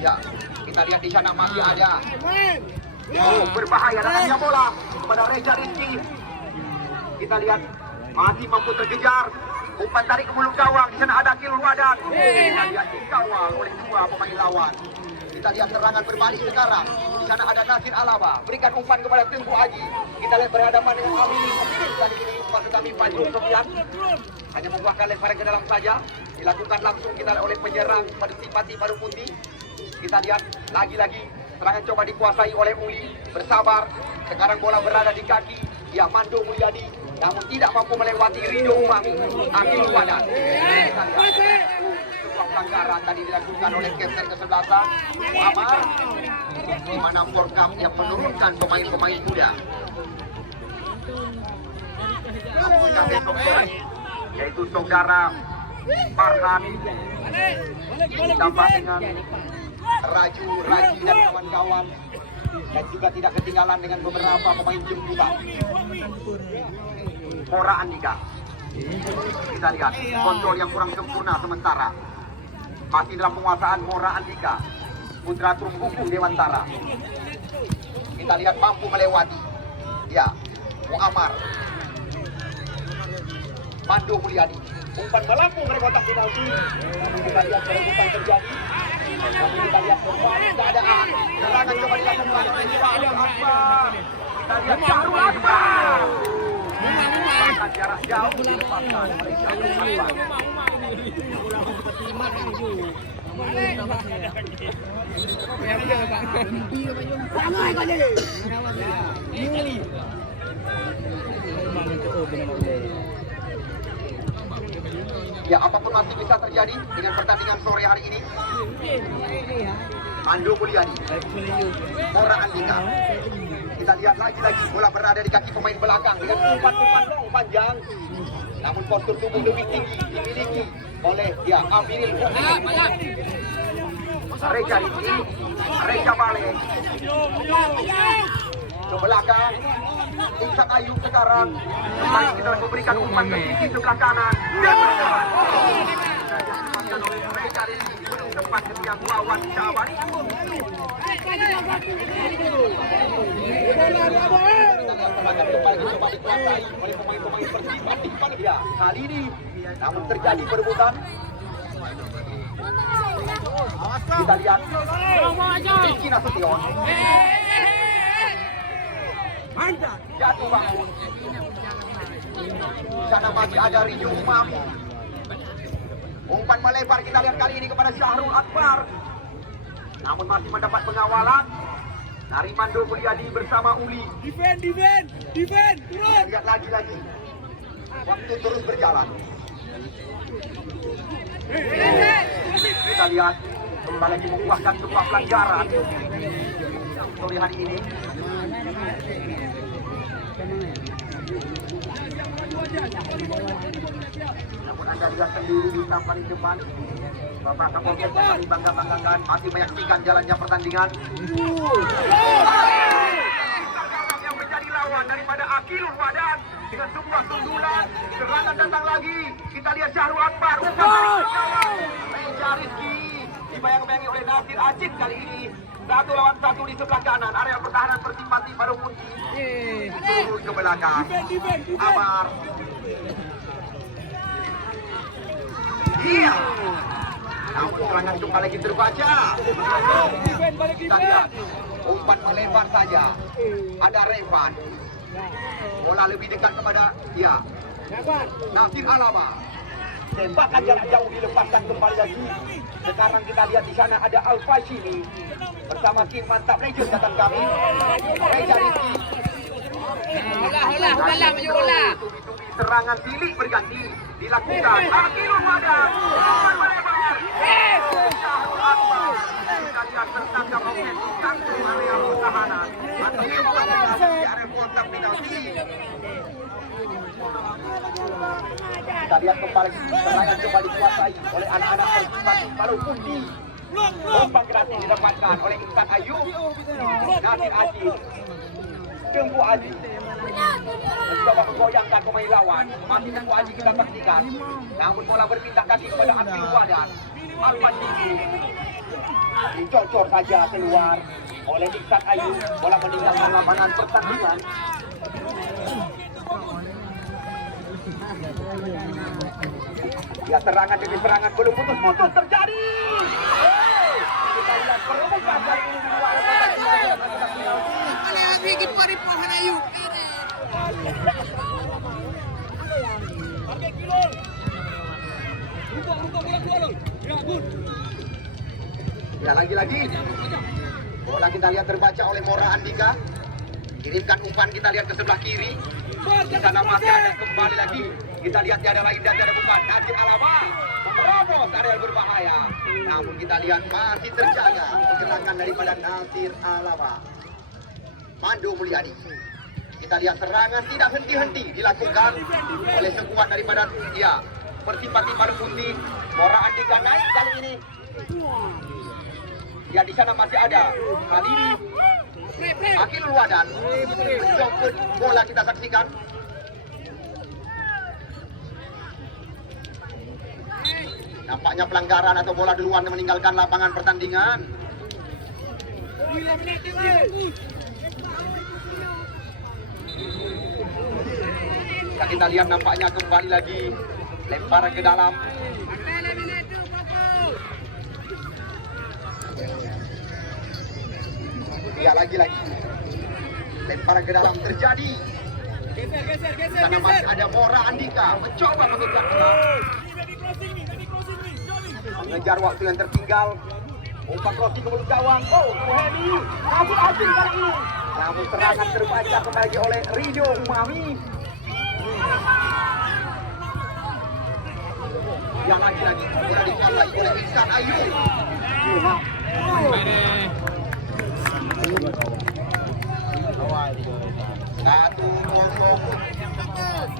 Ya, kita lihat di sana masih ada. Oh, berbahaya datangnya bola kepada Reza Rizky. Kita lihat masih mampu terkejar. Umpan tarik ke mulut gawang. Di sana ada Akil Wadan. Kita lihat dikawal oleh dua pemain lawan. Kita lihat serangan berbalik sekarang. Di sana ada Nasir Alaba. Berikan umpan kepada Tengku Haji. Kita lihat berhadapan dengan Amini. Tadi ini maksud kami Fajrul Sofian. Hanya membuahkan lemparan ke dalam saja. Dilakukan langsung kita oleh penyerang pada simpati Paru Putih. Kita lihat lagi-lagi serangan coba dikuasai oleh Uli. Bersabar. Sekarang bola berada di kaki. Ya, Mando Mulyadi. Namun tidak mampu melewati Ridho Umami. Akil Wadan. Kita lihat. Sebuah pelanggaran tadi dilakukan oleh kapten kesebelasan Amar. Di mana Forkam yang menurunkan pemain-pemain muda. Besok sore, yaitu saudara Farhan ditambah dengan Raju dan kawan-kawan, dan juga tidak ketinggalan dengan beberapa pemain jemputan. Mora Andika. Kita lihat kontrol yang kurang sempurna sementara. Masih dalam penguasaan Mora Andika, putra Truk Hukum Dewantara. Kita lihat mampu melewati. Ya, Muammar. Mando Mulyadi. Umpan melambung dari kotak penalti. Namun kita lihat perebutan terjadi. Namun kita lihat kembali keadaan. Serangan coba dilakukan oleh Syahrul Akbar. Kita lihat Syahrul Akbar. Bahkan jarak jauh dilepaskan oleh Syahrul Akbar. Ya, apapun masih bisa terjadi dengan pertandingan sore hari ini. Mando Mulyadi, Mora Andika. Kita lihat lagi-lagi bola berada di kaki pemain belakang dengan umpan-umpan long panjang. Namun postur tubuh lebih tinggi dimiliki oleh Aminil Reza Rizky, Reza Bale ke belakang. Iksan Ayub sekarang kembali kita memberikan umpan ke sisi sebelah kanan dan berjalan. Kita oleh Reza Rizky belum sempat ketika lawan Syaban. Kembali coba dikuasai oleh pemain-pemain Persib di Panitia kali ini. Namun terjadi perebutan. Kita lihat Rizky Nasution jatuh bangun. Di sana masih ada Ridho Umami. Umpan melebar kita lihat kali ini kepada Syahrul Akbar. Namun masih mendapat pengawalan dari Mando Mulyadi bersama Uli. Defend, turun. Lihat lagi. Waktu terus berjalan. Kita lihat kembali lagi membuahkan sebuah pelanggaran sore hari ini. Namun Anda lihat sendiri di paling depan, Bapak Kapolres kami bangga-banggakan masih menyaksikan jalannya pertandingan. Yang menjadi lawan daripada Akil Wadan dengan sebuah sundulan, serangan datang lagi. Kita lihat Syahrul Akbar, Reza Rizky dibayang-bayangi oleh Nasir Acid kali ini. 1 lawan 1 di sebelah kanan, area pertahanan Persipati Paru Putih. Turun ke belakang. Amar. Iya. Namun serangan kembali lagi terbaca. Kita lihat umpan melebar saja. Ada Revan. Bola lebih dekat kepada Nasir Alama. Tembakan jarak jauh dilepaskan kembali lagi. Sekarang kita lihat di sana ada Al-Fashimi bersama tim Mantap Legend datang kami. Reza Rizky. Serangan bilik berganti dilakukan. Akilul Madang. Umpan melebar. Syahrul Akbar. Kita lihat tertangkap oleh kantung area pertahanan. Di area kontak penalti. Kita lihat kembali serangan kembali dikuasai oleh anak-anak Persipasi Palu Pundi. Umpan gratis didapatkan oleh Intan Ayu, Nasir Aziz, Tengku Aji. Mencoba menggoyangkan pemain lawan. Masih Tengku Aji kita saksikan. Namun bola berpindah kaki kepada Akil Wadan. Alwan Tinggi. Dicocor saja keluar oleh Intan Ayu. Bola meninggalkan lapangan pertandingan. Ya, serangan demi serangan belum putus-putus terjadi. Kita lihat perebutan kali ini di luar. Ya, lagi-lagi bola kita lihat terbaca oleh Mora Andika. Kirimkan umpan, kita lihat ke sebelah kiri. Di sana masih ada kembali lagi. Kita lihat tiada lain dan tiada bukan Nasir Alaba menerobos area berbahaya. Namun kita lihat masih terjaga pergerakan daripada Nasir Alaba. Pandu Mulyadi. Kita lihat serangan tidak henti-henti dilakukan oleh sekuat daripada Persipati Palu Pundi. Mora Andika naik kali ini. Ya, di sana masih ada kali ini Akilul Wadan. Menjemput bola kita saksikan. Nampaknya pelanggaran atau bola duluan meninggalkan lapangan pertandingan. Kita lihat nampaknya kembali lagi lempar ke dalam. Ya, lagi-lagi lempar ke dalam terjadi. Karena masih ada Mora Andika mencoba mengejar tengah. Mengejar waktu yang tertinggal. Umpan crossing ke mulut gawang. Oh, Suhemi. Nasir Aziz kali ini. Namun serangan terbaca kembali oleh Ridho Umami. Yang lagi-lagi bola dikuasai oleh Ihsan Ayu. Satu kosong.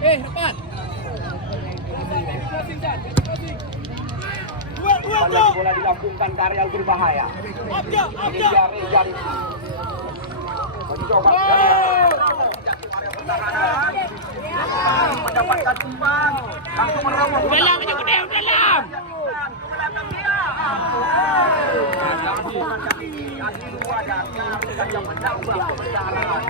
Depan. Bola dilambungkan ke area berbahaya. Ini jari mencoba mendapatkan umpan, langsung menerobos. Dalam aja gede, dalam. Yang menambah kebenaran.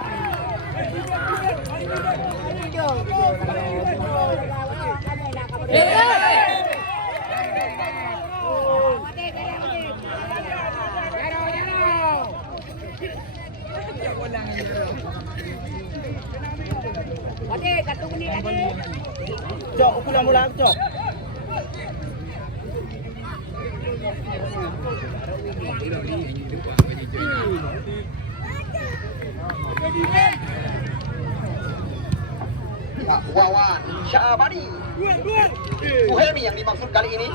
Cok, ukuran mula cok. Ya, Wawan Syabani. Suhemi yang dimaksud kali ini.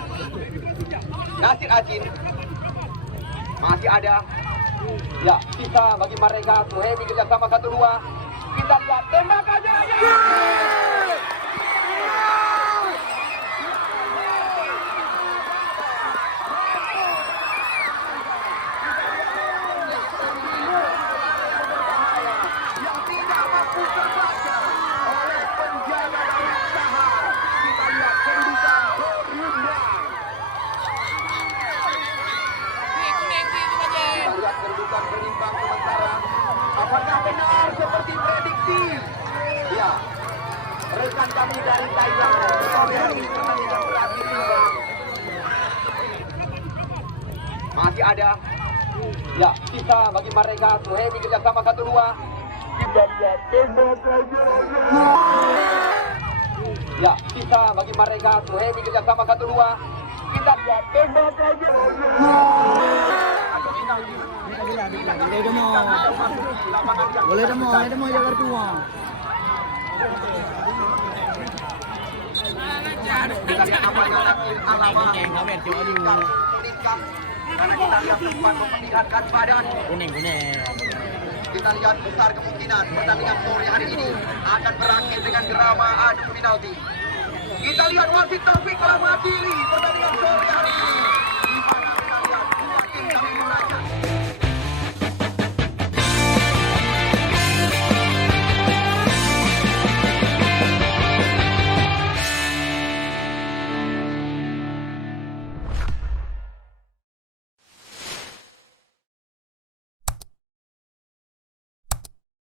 Nasir Aziz. Masih ada. Ya, sisa bagi mereka. Suhemi kerjasama 1-2. Kita lihat tembak aja. Apakah benar seperti prediksi? Ya, rekan kami dari Thailand tidak berarti timbang. Masih ada. Ya, sisa bagi mereka. Suhemi kerjasama 1-2. Kita lihat tembak aja. Ya, sisa bagi mereka. Suhemi kerjasama 1-2. Kita lihat tembak aja. Boleh demo jaga tua. Kita lihat apakah nanti Alama karena kita lihat sempat memperlihatkan badan. Kita lihat besar kemungkinan pertandingan sore hari ini akan berakhir dengan drama adu penalti. Kita lihat wasit Taufik telah mengakhiri pertandingan sore hari ini.